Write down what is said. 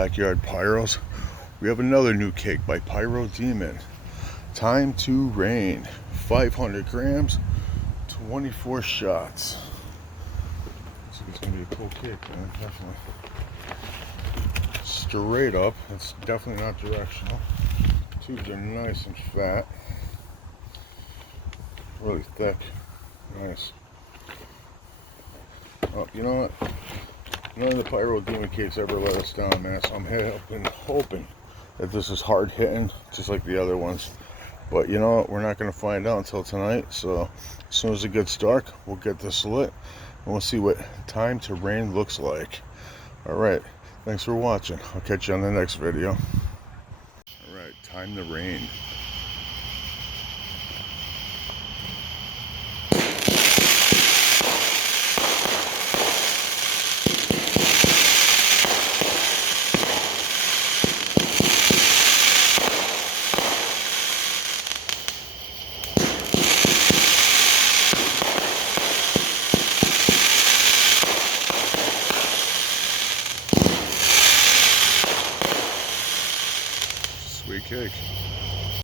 backyard pyros. We have another new cake by Pyro Demon. Time to Rain. 500 grams, 24 shots. So it's gonna be a cool cake, man. Definitely. Straight up. It's definitely not directional. Tubes are nice and fat. Really thick. Nice. Oh, you know what? None of the Pyro Demon cakes ever let us down, man. So I'm hoping that this is hard hitting, just like the other ones. But you know what? We're not going to find out until tonight. So as soon as it gets dark, we'll get this lit and we'll see what Time to Rain looks like. Alright, thanks for watching. I'll catch you on the next video. Alright, Time to Rain. Sweet cake.